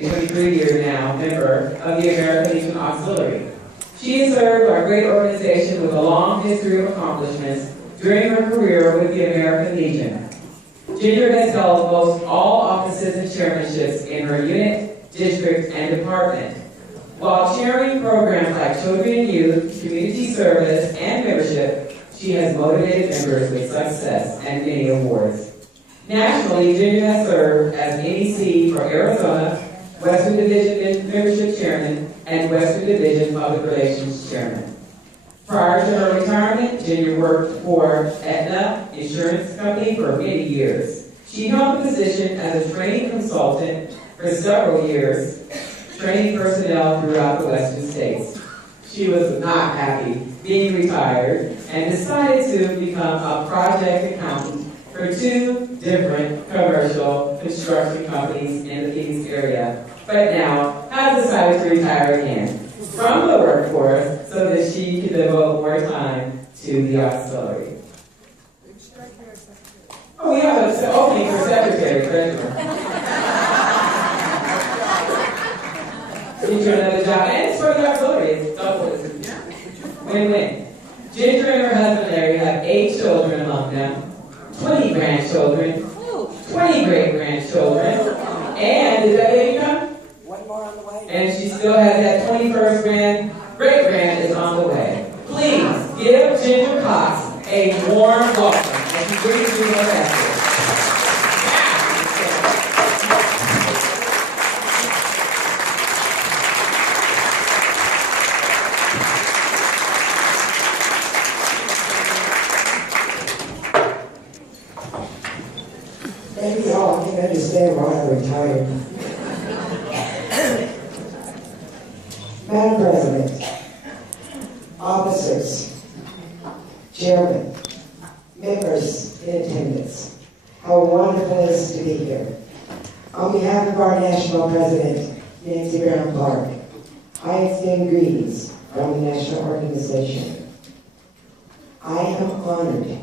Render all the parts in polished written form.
23-year now member of the American Legion Auxiliary. She has served our great organization with a long history of accomplishments during her career with the American Legion. Ginger has held most all offices and chairmanships in her unit, district, and department. While chairing programs like Children and Youth, Community Service, and Membership, she has motivated members with success and many awards. Nationally, Ginger has served as NEC for Arizona, Western Division Membership Chairman, and Western Division Public Relations Chairman. Prior to her retirement, Ginger worked for Aetna Insurance Company for many years. She held the position as a training consultant for several years, training personnel throughout the Western states. She was not happy being retired and decided to become a project accountant for 2 different commercial construction companies in the Phoenix area, but now has decided to retire again from the workforce so that she can devote more time to the auxiliary. Oh, we have an opening for secretary, treasurer. Ginger another job, and it's for the auxiliary. It's double. Win-win. Ginger and her husband Larry have 8 children among them, 20 grandchildren, 20 great-grandchildren, and is that baby come? One more on the way. And she still has that 21st great-grand is on the way. Please give Ginger Cox a warm welcome as she brings you her message. Maybe y'all can understand why I'm retired. Madam President, officers, chairman, members in attendance, how wonderful it is to be here. On behalf of our national president, Nancy Brown Clark, I extend greetings from the national organization. I am honored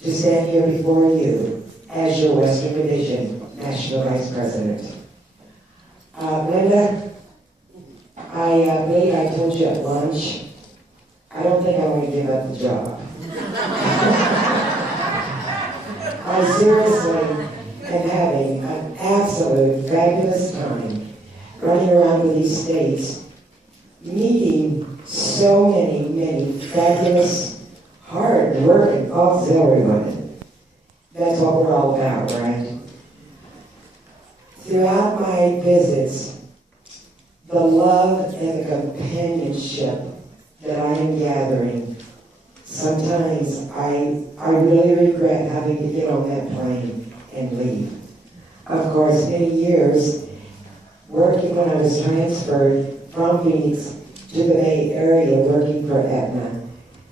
to stand here before you as your Western Division National Vice President. Linda, I believe I told you at lunch, I don't think I want to give up the job. I seriously am having an absolute fabulous time running around with these states, meeting so many fabulous, hard-working auxiliary women. That's what we're all about, right? Throughout my visits, the love and the companionship that I am gathering, sometimes I really regret having to get on that plane and leave. Of course, many years working when I was transferred from Phoenix to the Bay Area, working for Aetna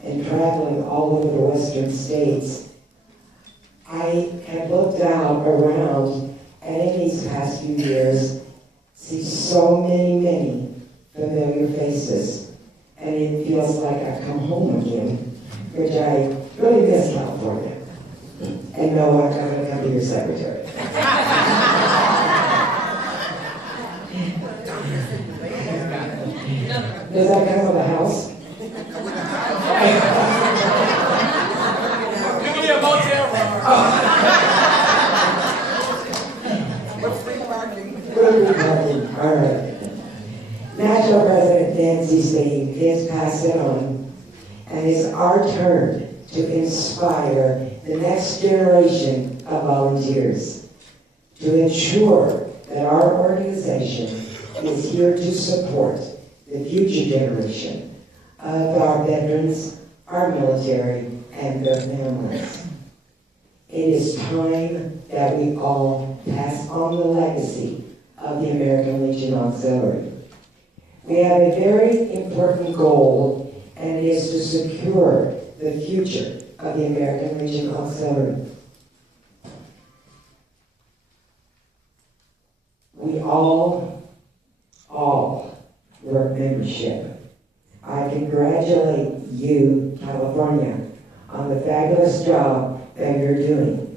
and traveling all over the Western states, I have looked out around and in these past few years see so many familiar faces, and it feels like I've come home again, which I really miss California. And no, I'm going to come be your secretary. Does that come with the house? Give me a motel room. All right. National President Nancy's theme is pass it on, and it's our turn to inspire the next generation of volunteers to ensure that our organization is here to support the future generation of our veterans, our military, and their families. It is time that we all pass on the legacy of the American Legion Auxiliary. We have a very important goal, and it is to secure the future of the American Legion Auxiliary. We all work membership. I congratulate you, California, on the fabulous job that you're doing.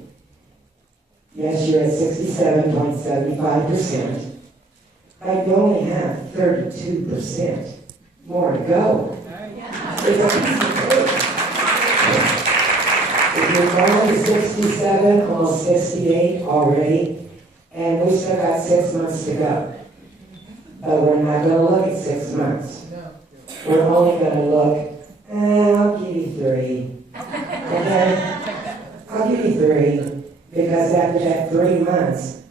Yes, you're at 67.75%. but you only have 32% more to go. It's a piece of cake. If you're going to 67, almost 68 already, and we still got 6 months to go. But we're not going to look at 6 months. We're only going to look, I'll give you 3. Okay? I'll give you 3, because after that 3 months,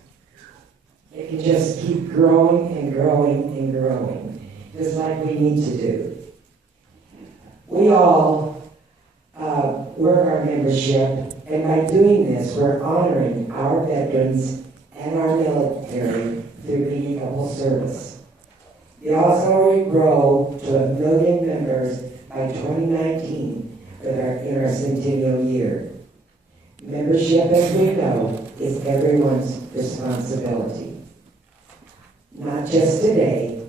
it can just keep growing and growing and growing, just like we need to do. We all work our membership, and by doing this, we're honoring our veterans and our military through meaningful service. The Auxiluary grow to 1 million members by 2019 in our centennial year. Membership, as we know, is everyone's responsibility. Not just today,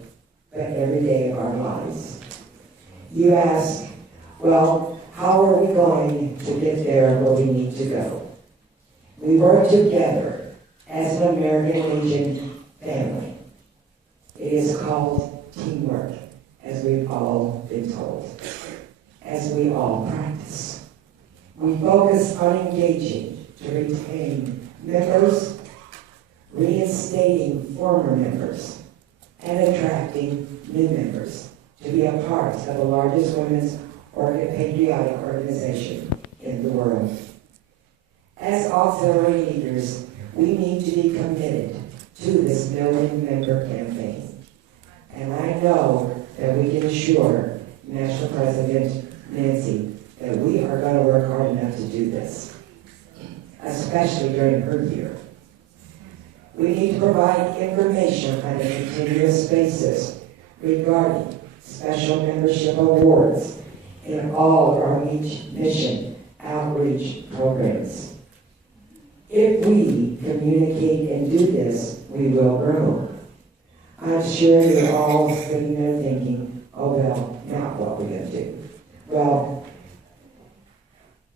but every day of our lives. You ask, well, how are we going to get there where we need to go? We work together as an American Legion family. It is called teamwork, as we've all been told, as we all practice. We focus on engaging to retain members, reinstating former members, and attracting new members to be a part of the largest women's patriotic organization in the world. As auxiliary leaders, we need to be committed to this million-member campaign. And I know that we can assure National President Nancy that we are going to work hard enough to do this, especially during her year. We need to provide information on a continuous basis regarding special membership awards in all of our mission outreach programs. If we communicate and do this, we will grow. I'm sure you're all sitting there thinking, oh well, now what are we going to do? Well,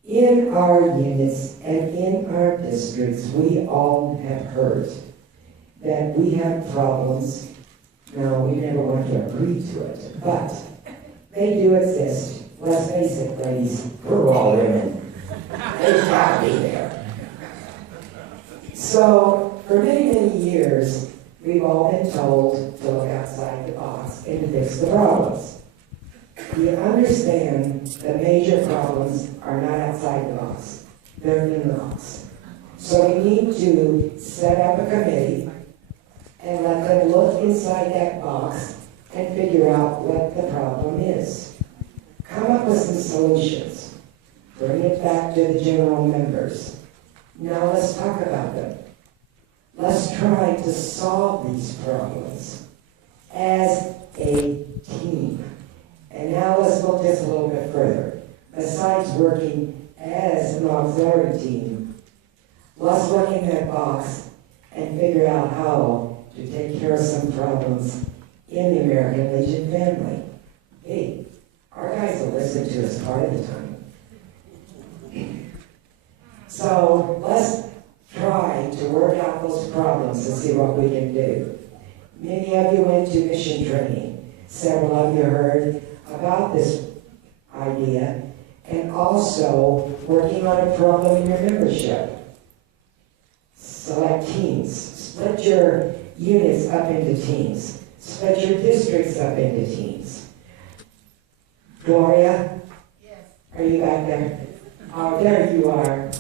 in our units and in our districts, we all have heard that we have problems. Now, we never want to agree to it, but they do exist. Let's face it, ladies, we're all women. They've got to be there. So, for many, many years, we've all been told to look outside the box and fix the problems. You understand the major problems are not outside the box. They're in the box. So we need to set up a committee and let them look inside that box and figure out what the problem is. Come up with some solutions. Bring it back to the general members. Now let's talk about them. Let's try to solve these problems as a team. And now let's look this a little bit further. Besides working as an auxiliary team, let's look in that box and figure out how to take care of some problems in the American Legion family. Hey, our guys will listen to us part of the time. So let's try to work out those problems and see what we can do. Many of you went to mission training. Several of you heard about this idea, and also working on a problem in your membership. Select teams. Split your units up into teams. Split your districts up into teams. Gloria? Yes. Are you back there? Oh, there you are.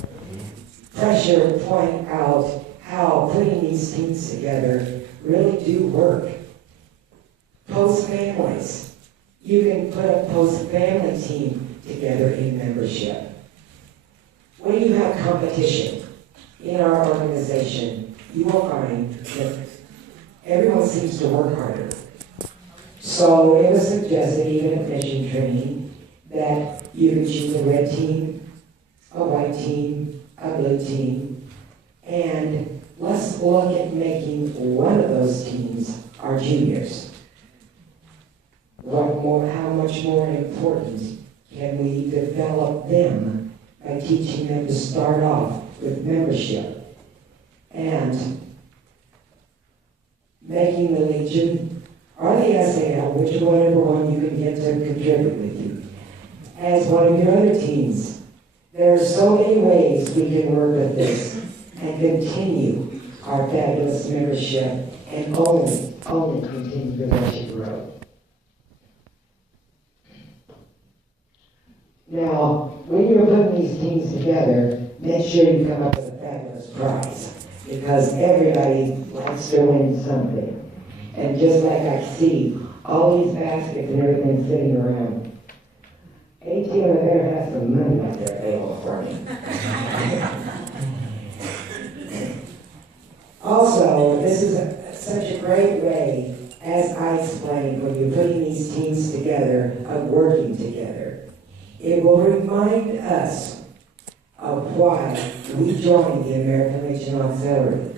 Pressure point out how putting these teams together really do work. Post-families. You can put a post-family team together in membership. When you have competition in our organization, you will find that everyone seems to work harder. So it was suggested, even at mission training, that you could choose a red team, a white team, a blue team, and let's look at making one of those teams our juniors. How much more important can we develop them by teaching them to start off with membership and making the Legion or the SAL, whichever one you can get to contribute with you, as one of your other teams. There are so many ways we can work with this and continue our fabulous membership and only continue to let you grow. Now, when you're putting these teams together, make sure you come up with a fabulous prize, because everybody likes to win something. And just like I see all these baskets and everything sitting around, AT over there has some money out there available for me. Also, this is such a great way, as I explained, when you're putting these teams together, of working together. It will remind us of why we joined the American Legion Auxiliary.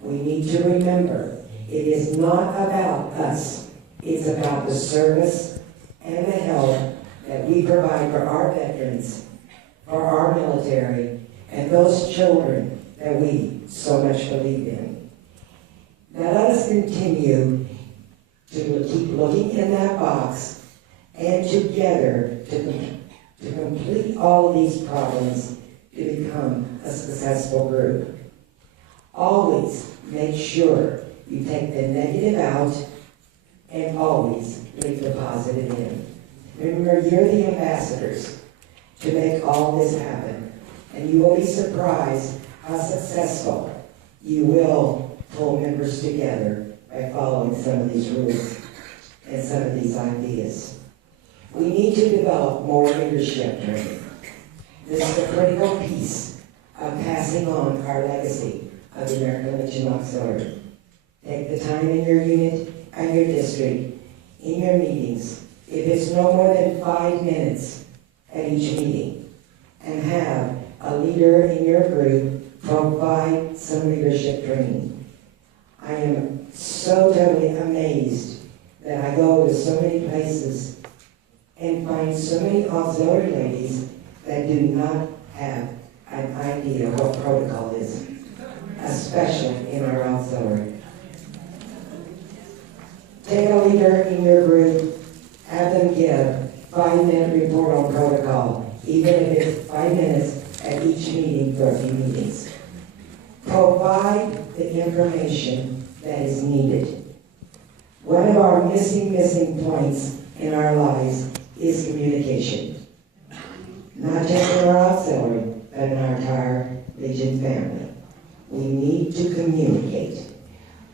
We need to remember, it is not about us. It's about the service and the help that we provide for our veterans, for our military, and those children that we so much believe in. Now let us continue to keep looking in that box and together to complete all of these problems to become a successful group. Always make sure you take the negative out and always leave the positive in. Remember, you're the ambassadors to make all this happen, and you will be surprised how successful you will pull members together by following some of these rules and some of these ideas. We need to develop more leadership training. This is a critical piece of passing on our legacy of the American Legion Auxiliary. Take the time in your unit and your district, in your meetings, if it's no more than 5 minutes at each meeting, and have a leader in your group provide some leadership training. I am so totally amazed that I go to so many places and find so many auxiliary ladies that do not have an idea what protocol is, especially in our auxiliary. Take a leader in your group, have them give 5-minute report on protocol, even if it's 5 minutes at each meeting for a few meetings. Provide the information that is needed. One of our missing points in our lives is communication. Not just in our auxiliary, but in our entire Legion family. We need to communicate.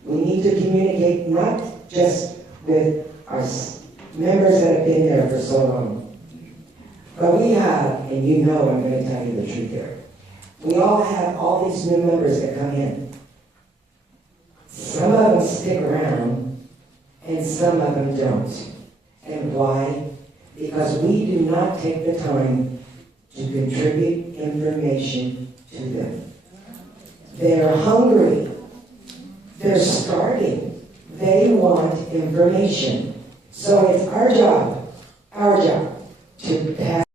We need to communicate not just with our members that have been there for so long, but we have, and you know I'm going to tell you the truth here, we all have all these new members that come in. Some of them stick around, and some of them don't. And why? Because we do not take the time to contribute information to them. They're hungry. They're starving. They want information. So it's our job to pass